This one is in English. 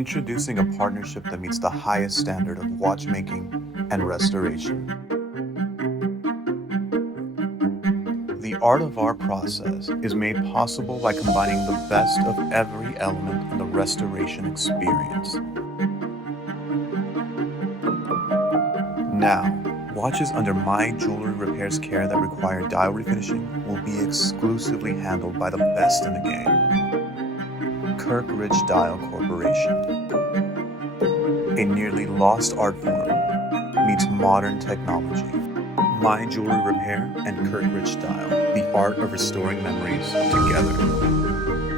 introducing a partnership that meets the highest standard of watchmaking and restoration. The art of our process is made possible by combining the best of every element in the restoration experience. Now, watches under My Jewelry Repair's care that require dial refinishing will be exclusively handled by the best in the game. Kirk Dial Corporation. A nearly lost art form meets modern technology. My Jewelry Repair and Kirk Dial, the art of restoring memories together.